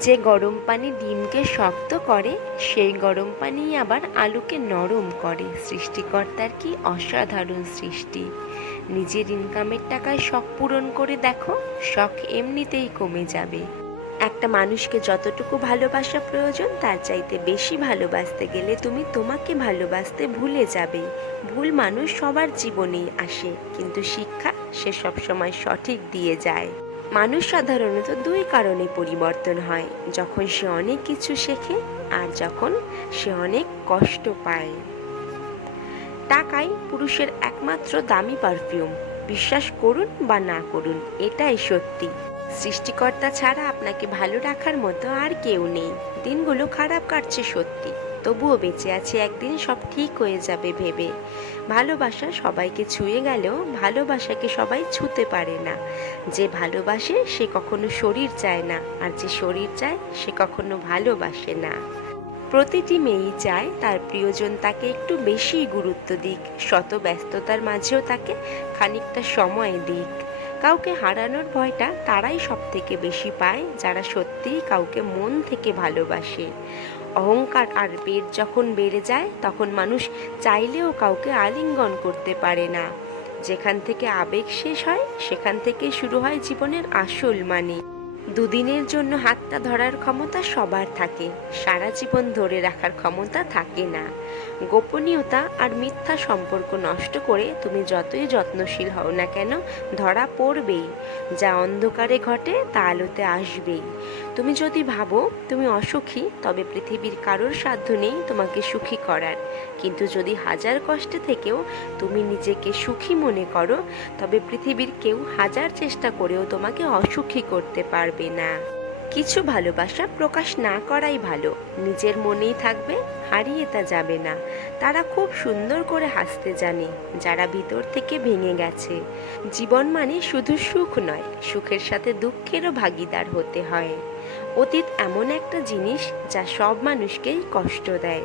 যে গরম পানি ডিমকে শক্ত করে, সেই গরম পানি আবার আলুকে নরম করে। সৃষ্টিকর্তার কি অসাধারণ সৃষ্টি। নিজের ইনকামের টাকায় শখ পূরণ করে দেখো, শখ এমনিতেই কমে যাবে। একটা মানুষকে যতটুকু ভালোবাসা প্রয়োজন, তার চাইতে বেশি ভালোবাসতে গেলে তুমি তোমাকে ভালোবাসতে ভুলে যাবে। ভুল মানুষ সবার জীবনেই আসে, কিন্তু শিক্ষা সে সবসময় সঠিক দিয়ে যায়। মানুষ সাধারণত দুই কারণে পরিবর্তন হয়, যখন সে অনেক কিছু শেখে আর যখন সে অনেক কষ্ট পায়। টাকাই পুরুষের একমাত্র দামি পারফিউম বিশ্বাস করুন বা না করুন, এটাই সত্যি। সৃষ্টিকর্তা ছাড়া আপনাকে ভালো রাখার মতো আর কেউ নেই। দিনগুলো খারাপ কাটছে সত্যি। তবুও বেঁচে আছে একদিন, সব ঠিক হয়ে যাবে ভেবে। ভালোবাসা সবাইকে ছুঁয়ে গেলেও ভালোবাসাকে সবাই ছুঁতে পারে না। যে ভালোবাসে, সে কখনো শরীর চায় না, আর যে শরীর চায়, সে কখনো ভালোবাসে না। প্রতিটি মেয়েই চায় তার প্রিয়জন তাকে একটু বেশি গুরুত্ব দিক, শত ব্যস্ততার মাঝেও তাকে খানিকটা সময় দিক। কাউকে হারানোর ভয়টা তারাই সব থেকে বেশি পায়, যারা সত্যিই কাউকে মন থেকে ভালোবাসে। অহংকার আর পেট যখন বেড়ে যায়, তখন মানুষ চাইলেও কাউকে আলিঙ্গন করতে পারে না। যেখান থেকে আবেগ শেষ হয়, সেখান থেকে শুরু হয় জীবনের আসল মানে। দুদিনের জন্য হাতটা ধরার ক্ষমতা সবার থাকে। সারা জীবন ধরে রাখার ক্ষমতা থাকে না। গোপনীয়তা আর মিথ্যা সম্পর্ক নষ্ট করে তুমি যতই যত্নশীল হও না কেন, ধরা পড়বেই। যা অন্ধকারে ঘটে, তা আলোতে আসবেই। তুমি যদি ভাবো তুমি অসুখী, তবে পৃথিবীর কারোর সাধ্য নেই তোমাকে সুখী করার। কিন্তু যদি হাজার কষ্টে থেকেও তুমি নিজেকে সুখী মনে করো, তবে পৃথিবীর কেউ হাজার চেষ্টা করেও তোমাকে অসুখী করতে পারবে। না। কিছু ভালোবাসা প্রকাশ না করাই ভালো। নিজের মনেই থাকবে, হারিয়ে তা যাবে না। তারা খুব সুন্দর করে হাসতে জানে, যারা ভিতর থেকে ভেঙে গেছে। জীবন মানে শুধু সুখ নয়, সুখের সাথে দুঃখেরও ভাগিদার হতে হয়। অতীত এমন একটা জিনিস যা সব মানুষকেই কষ্ট দেয়।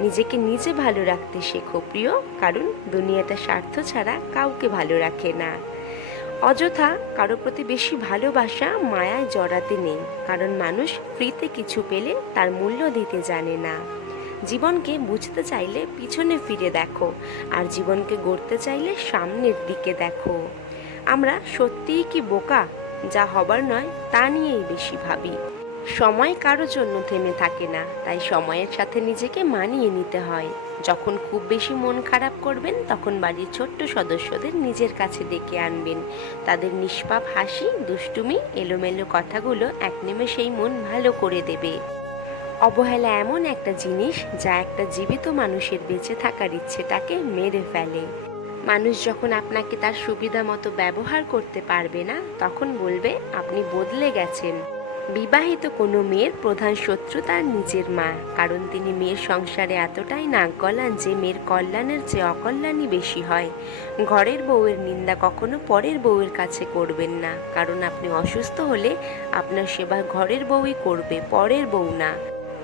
নিজেকে নিজে ভালো রাখতে শেখো প্রিয়, কারণ দুনিয়াটা স্বার্থ ছাড়া কাউকে ভালো রাখে না। অযথা কারোর প্রতি বেশি ভালোবাসা মায়ায় জড়াতে নেই, কারণ মানুষ ফ্রিতে কিছু পেলে তার মূল্য দিতে জানে না। জীবনকে বুঝতে চাইলে পিছনে ফিরে দেখো, আর জীবনকে গড়তে চাইলে সামনের দিকে দেখো। আমরা সত্যিই কি বোকা? যা হবার নয়, তা নিয়েই বেশি ভাবি। সময় কারোর জন্য থেমে থাকে না, তাই সময়ের সাথে নিজেকে মানিয়ে নিতে হয়। যখন খুব বেশি মন খারাপ করবেন, তখন বাড়ির ছোট্ট সদস্যদের নিজের কাছে ডেকে আনবেন। তাদের নিষ্পাপ হাসি, দুষ্টুমি, এলোমেলো কথাগুলো এক নেমে সেই মন ভালো করে দেবে। অবহেলা এমন একটা জিনিস, যা একটা জীবিত মানুষের বেঁচে থাকার ইচ্ছেটাকে মেরে ফেলে। মানুষ যখন আপনাকে তার সুবিধা মতো ব্যবহার করতে পারবে না, তখন বলবে, আপনি বদলে গেছেন। বিবাহিত কোনো মেয়ের প্রধান শত্রু তার নিজের মা। কারণ তিনি মেয়ের সংসারে এতটাই নাক গলান যে মেয়ের কল্যাণের চেয়ে অকল্যাণই বেশি হয়। ঘরের বউয়ের নিন্দা কখনো পরের বউয়ের কাছে করবেন না। কারণ আপনি অসুস্থ হলে আপনার সেবা ঘরের বউই করবে, পরের বউ না।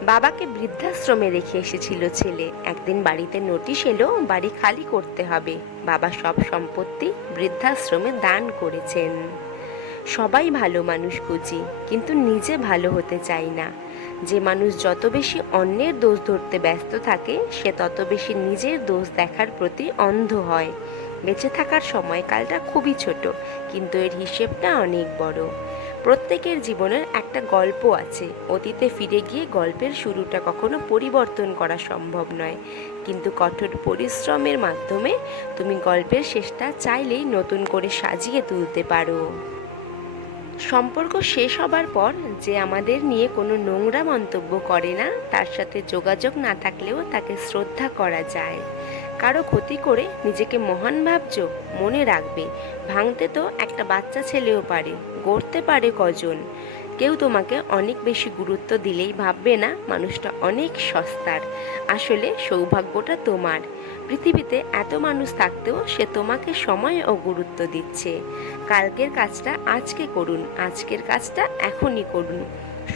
বাবাকে বৃদ্ধাশ্রমে রেখে এসেছিল ছেলে। একদিন বাড়িতে নোটিশ এলো, বাড়ি খালি করতে হবে। বাবা সব সম্পত্তি বৃদ্ধাশ্রমে দান করেছেন। সবাই ভালো মানুষ খুঁজি কিন্তু নিজে ভালো হতে চাই না। যে মানুষ যত বেশি অন্যের দোষ ধরতে ব্যস্ত থাকে, সে তত বেশি নিজের দোষ দেখার প্রতি অন্ধ হয়। বেঁচে থাকার সময়কালটা খুবই ছোট, কিন্তু এর হিসেবটা অনেক বড়। প্রত্যেকের জীবনের একটা গল্প আছে, অতীতে ফিরে গিয়ে গল্পের শুরুটা কখনো পরিবর্তন করা সম্ভব নয়। কিন্তু কঠোর পরিশ্রমের মাধ্যমে তুমি গল্পের শেষটা চাইলেই নতুন করে সাজিয়ে তুলতে পারো। সম্পর্ক শেষ হবার পর যে আমাদের নিয়ে কোনো নোংরা মন্তব্য করে না, তার সাথে যোগাযোগ না থাকলেও তাকে শ্রদ্ধা করা যায়। কারও ক্ষতি করে নিজেকে মহান ভাবজ মনে রাখবে। ভাঙতে তো একটা বাচ্চা ছেলেও পারে, গড়তে পারে কজন। কেউ তোমাকে অনেক বেশি গুরুত্ব দিলেই ভাববে না মানুষটা অনেক সস্তার। আসলে সৌভাগ্যটা তোমার। পৃথিবীতে এত মানুষ থাকতেও সে তোমাকে সময় ও গুরুত্ব দিচ্ছে। কালকের কাজটা আজকে করুন, আজকের কাজটা এখনই করুন।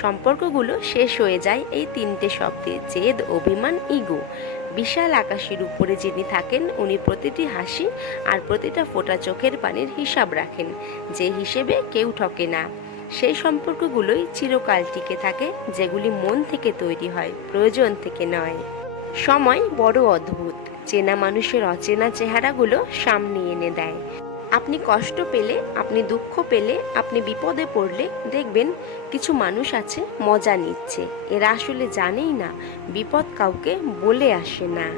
সম্পর্কগুলো শেষ হয়ে যায় এই তিনটে শব্দে, জেদ, অভিমান, ইগো। বিশাল আকাশের উপরে যিনি থাকেন, উনি প্রতিটি হাসি আর প্রতিটা ফোঁটা চোখের পানির হিসাব রাখেন। যে হিসেবে কেউ ঠকে না। সেই সম্পর্কগুলোই চিরকাল টিকে থাকে, যেগুলি মন থেকে তৈরি হয়, প্রয়োজন থেকে নয়। সময় বড় অদ্ভুত। চেনা মানুষের অচেনা চেহারাগুলো সামনে এনে দেয়। আপনি কষ্ট পেলে, আপনি দুঃখ পেলে, আপনি বিপদে পড়লে দেখবেন কিছু মানুষ আছে, মজা নিচ্ছে। এরা আসলে জানেই না, বিপদ কাউকে বলে আসে না।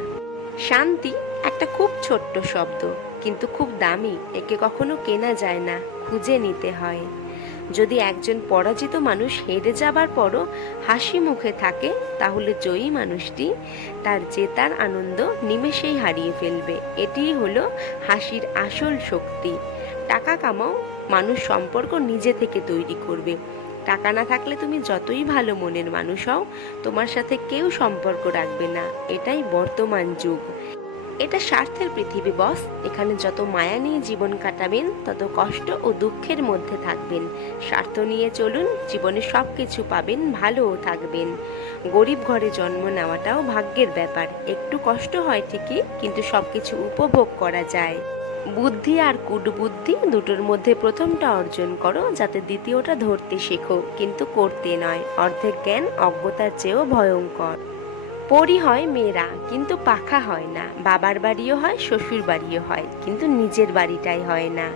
শান্তি একটা খুব ছোট্ট শব্দ, কিন্তু খুব দামি, একে কখনো কেনা যায় না, খুঁজে নিতে হয়। যদি একজন পরাজিত মানুষ হেরে যাবার পরও হাসি মুখে থাকে, তাহলে জয়ী মানুষটি তার জেতার আনন্দ নিমেষেই হারিয়ে ফেলবে। এটিই হলো হাসির আসল শক্তি। টাকা কামাও, মানুষ সম্পর্ক নিজে থেকে তৈরি করবে। টাকা না থাকলে তুমি যতই ভালো মনের মানুষ হও, তোমার সাথে কেউ সম্পর্ক রাখবে না। এটাই বর্তমান যুগ। এটা স্বার্থের পৃথিবী, বস। এখানে যত মায়া নিয়ে জীবন কাটাবেন, তত কষ্ট ও দুঃখের মধ্যে থাকবেন। স্বার্থ নিয়ে চলুন, জীবনে সব কিছু পাবেন, ভালোও থাকবেন। গরিব ঘরে জন্ম নেওয়াটাও ভাগ্যের ব্যাপার। একটু কষ্ট হয় ঠিকই, কিন্তু সব কিছু উপভোগ করা যায়। বুদ্ধি আর কুটবুদ্ধি দুটোর মধ্যে প্রথমটা অর্জন করো, যাতে দ্বিতীয়টা ধরতে শেখো। কিন্তু করতে নয়। অর্ধেক জ্ঞান অজ্ঞতার চেয়েও ভয়ঙ্কর। পরি হয় মেয়েরা, কিন্তু পাখা হয় না। বাবার বাড়িও হয় শ্বশুর বাড়িও হয়, কিন্তু নিজের বাড়িটাই হয় না।